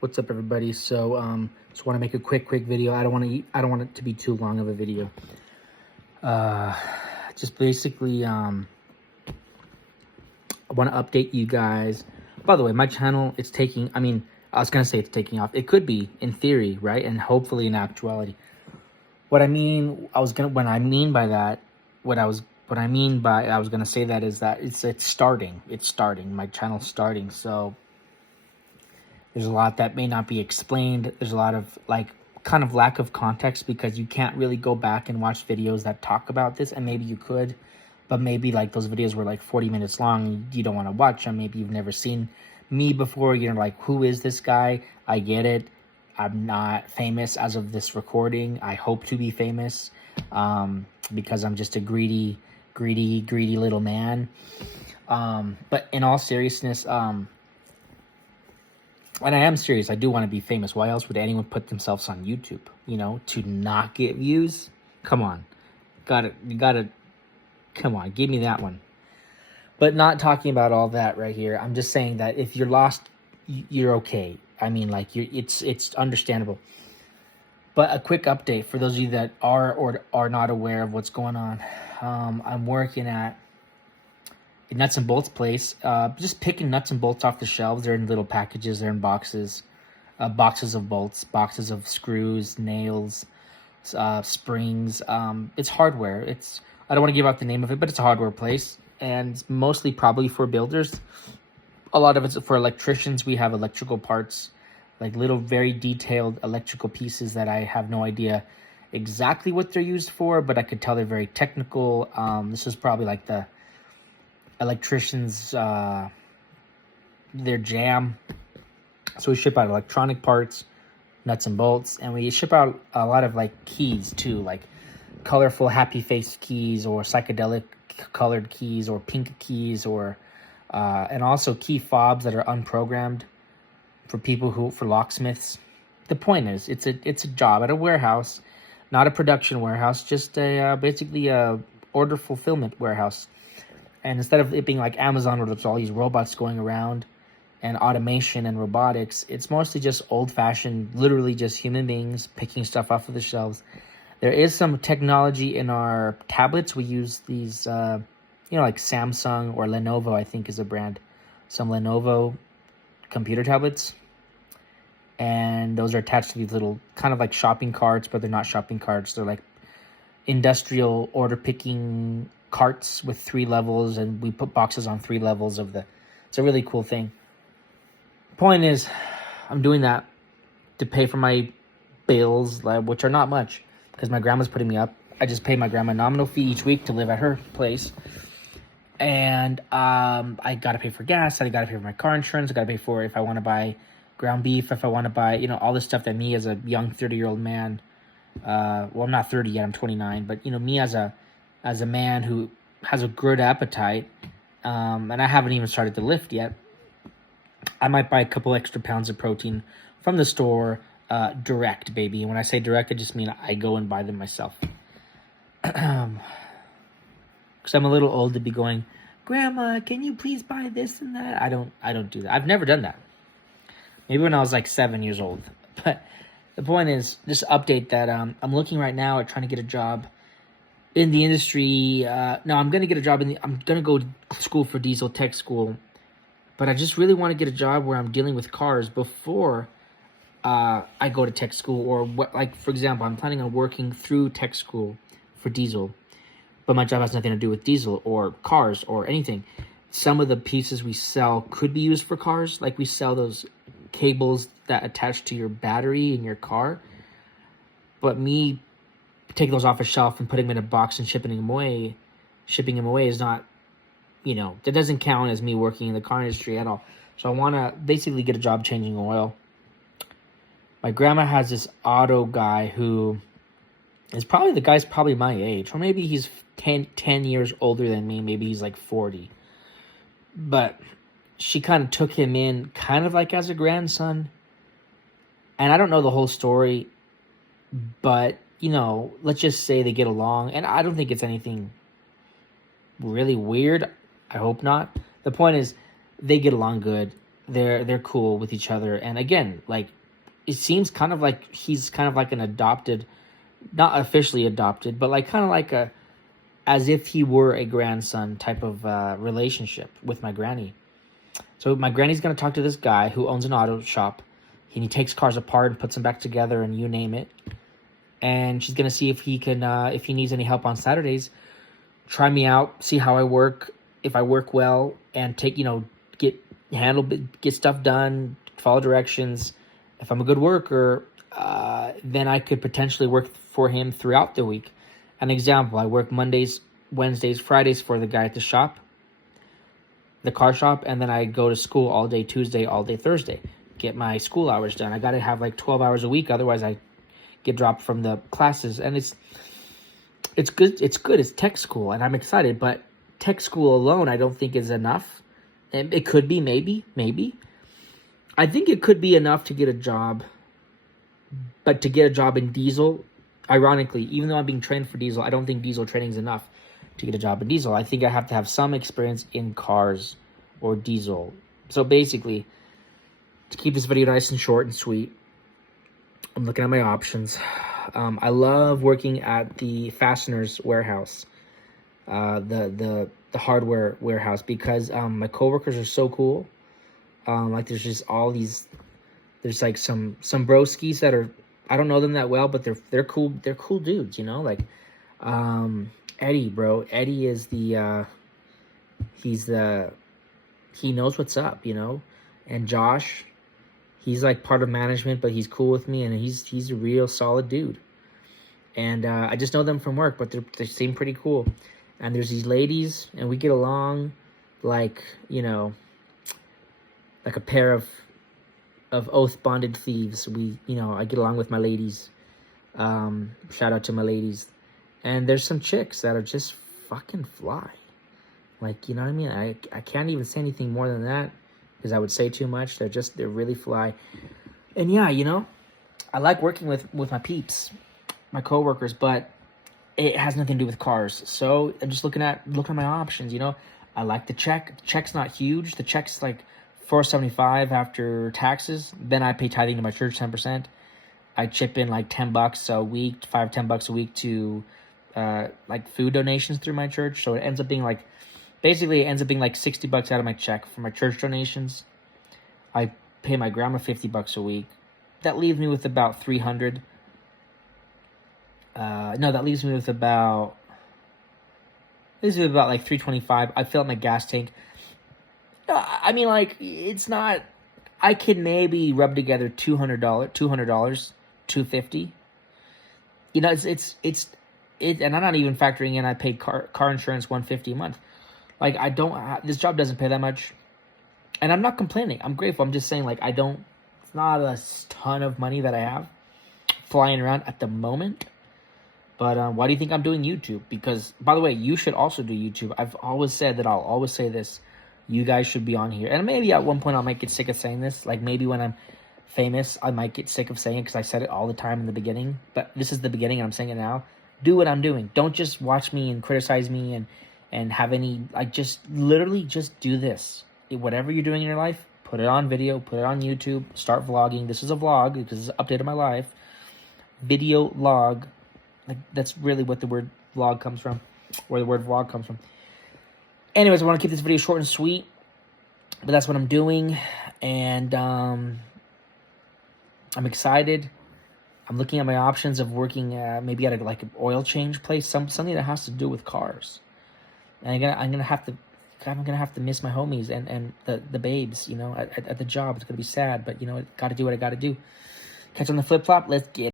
What's up, everybody? So, just want to make a quick video. I don't want it to be too long of a video. Just basically, I want to update you guys. By the way, my channel, it's taking. I mean, I was gonna say it's taking off. It could be in theory, right? And hopefully in actuality. What I mean, I was gonna say that is that it's starting. It's starting. My channel's starting. So there's a lot that may not be explained. There's a lot of kind of lack of context because you can't really go back and watch videos that talk about this, and maybe you could, but maybe like those videos were like 40 minutes long. You don't want to watch them. Maybe you've never seen me before. You're like, who is this guy? I get it. I'm not famous as of this recording. I hope to be famous because I'm just a greedy little man. But in all seriousness, and I am serious, I do want to be famous. Why else would anyone put themselves on YouTube? You know, to not get views? Come on. You gotta, come on, give me that one. But not talking about all that right here. I'm just saying that if you're lost, you're okay. I mean, like, it's understandable. But a quick update for those of you that are or are not aware of what's going on. I'm working at a nuts and bolts place, just picking nuts and bolts off the shelves. They're in little packages. They're in boxes, boxes of bolts, boxes of screws, nails, springs. It's hardware. I don't want to give out the name of it, but it's a hardware place, and it's mostly probably for builders. A lot of it's for electricians. We have electrical parts, like little very detailed electrical pieces that I have no idea exactly what they're used for, but I could tell they're very technical. This is probably like the electricians, their jam. So we ship out electronic parts, nuts and bolts, and we ship out a lot of like keys too, like colorful happy face keys, or psychedelic colored keys, or pink keys, or and also key fobs that are unprogrammed for locksmiths. The point is, it's a job at a warehouse, not a production warehouse, just basically a order fulfillment warehouse. And instead of it being like Amazon, where there's all these robots going around and automation and robotics, it's mostly just old-fashioned, literally just human beings picking stuff off of the shelves. There is some technology in our tablets. We use these, like Samsung or Lenovo, I think is a brand. Some Lenovo computer tablets. And those are attached to these little kind of like shopping carts, but they're not shopping carts. They're like industrial order picking carts with 3 levels, and we put boxes on 3 levels of it's a really cool thing. Point is, I'm doing that to pay for my bills, which are not much because my grandma's putting me up. I just pay my grandma a nominal fee each week to live at her place. And I got to pay for gas. I got to pay for my car insurance. I got to pay for if I want to buy ground beef, if I want to buy, all this stuff that me as a young 30-year-old man, well, I'm not 30 yet, I'm 29, but, me as a man who has a good appetite, and I haven't even started to lift yet, I might buy a couple extra pounds of protein from the store, direct, baby. And when I say direct, I just mean I go and buy them myself. Because I'm a little old to be going, Grandma, can you please buy this and that? I don't do that. I've never done that. Maybe when I was like 7 years old. But the point is, just update that I'm looking right now at trying to get a job in the industry. No, I'm going to get a job I'm going to go to school for diesel tech school. But I just really want to get a job where I'm dealing with cars before I go to tech school. Or, for example, I'm planning on working through tech school for diesel. But my job has nothing to do with diesel or cars or anything. Some of the pieces we sell could be used for cars. Like we sell those cables that attach to your battery in your car. But me taking those off a shelf and putting them in a box and shipping them away is not, that doesn't count as me working in the car industry at all. So I want to basically get a job changing oil. My grandma has this auto guy who is the guy's probably my age, or maybe he's 10 years older than me. Maybe he's like 40. But she kind of took him in kind of like as a grandson. And I don't know the whole story, but, let's just say they get along. And I don't think it's anything really weird. I hope not. The point is, they get along good. they're cool with each other. And again, like, it seems kind of like he's kind of like an adopted, not officially adopted, but like kind of like a, as if he were a grandson type of relationship with my granny. So my granny's gonna talk to this guy who owns an auto shop, and he takes cars apart and puts them back together, and you name it. And she's gonna see if he can, if he needs any help on Saturdays, try me out, see how I work, if I work well, and take, get stuff done, follow directions. If I'm a good worker, then I could potentially work for him throughout the week. An example, I work Mondays, Wednesdays, Fridays for the guy at the shop, the car shop, and then I go to school all day Tuesday, all day Thursday, get my school hours done. I got to have like 12 hours a week, otherwise I get dropped from the classes. And it's good. It's tech school, and I'm excited, but tech school alone I don't think is enough. And it could be, maybe. I think it could be enough to get a job, but to get a job in diesel, ironically, even though I'm being trained for diesel, I don't think diesel training is enough to get a job in diesel. I think I have to have some experience in cars or diesel. So basically, to keep this video nice and short and sweet, I'm looking at my options. I love working at the fasteners warehouse, the hardware warehouse, because my coworkers are so cool. Like there's just all these, there's like some broskies that are, I don't know them that well, but they're cool. They're cool dudes, like Eddie, bro. Eddie is he knows what's up, and Josh, he's like part of management, but he's cool with me, and he's a real solid dude. And I just know them from work, but they seem pretty cool. And there's these ladies, and we get along like, like a pair of oath bonded thieves. I get along with my ladies. Shout out to my ladies. And there's some chicks that are just fucking fly. Like, you know what I mean? I can't even say anything more than that, because I would say too much. They're really fly. And yeah, I like working with my peeps, my coworkers, but it has nothing to do with cars. So I'm just looking at my options, I like the check. The check's not huge. The check's like $475 after taxes. Then I pay tithing to my church 10%. I chip in like $10 a week, $10 a week to like food donations through my church. So it ends up being like, basically it ends up being like $60 out of my check for my church donations. I pay my grandma $50 a week. That leaves me with about $300. No, that leaves me with about like $325. I fill up my gas tank. I mean, like, it's not, I could maybe rub together $200, $250. And I'm not even factoring in I pay car insurance $150 a month. Like, this job doesn't pay that much. And I'm not complaining. I'm grateful. I'm just saying, like, it's not a ton of money that I have flying around at the moment. But why do you think I'm doing YouTube? Because, by the way, you should also do YouTube. I've always said that, I'll always say this. You guys should be on here. And maybe at one point I might get sick of saying this. Like, maybe when I'm famous, I might get sick of saying it because I said it all the time in the beginning. But this is the beginning and I'm saying it now. Do what I'm doing. Don't just watch me and criticize me and have any, like, just literally just do this. Whatever you're doing in your life, put it on video, put it on YouTube, start vlogging. This is a vlog because it's an update of my life. Video log. Like, that's really what the word vlog comes from, where the word vlog comes from. Anyways, I want to keep this video short and sweet, but that's what I'm doing, and I'm excited. I'm looking at my options of working maybe at an oil change place, something that has to do with cars. And I'm gonna have to miss my homies and the babes, at the job. It's gonna be sad, but got to do what I got to do. Catch you on the flip flop. Let's get it.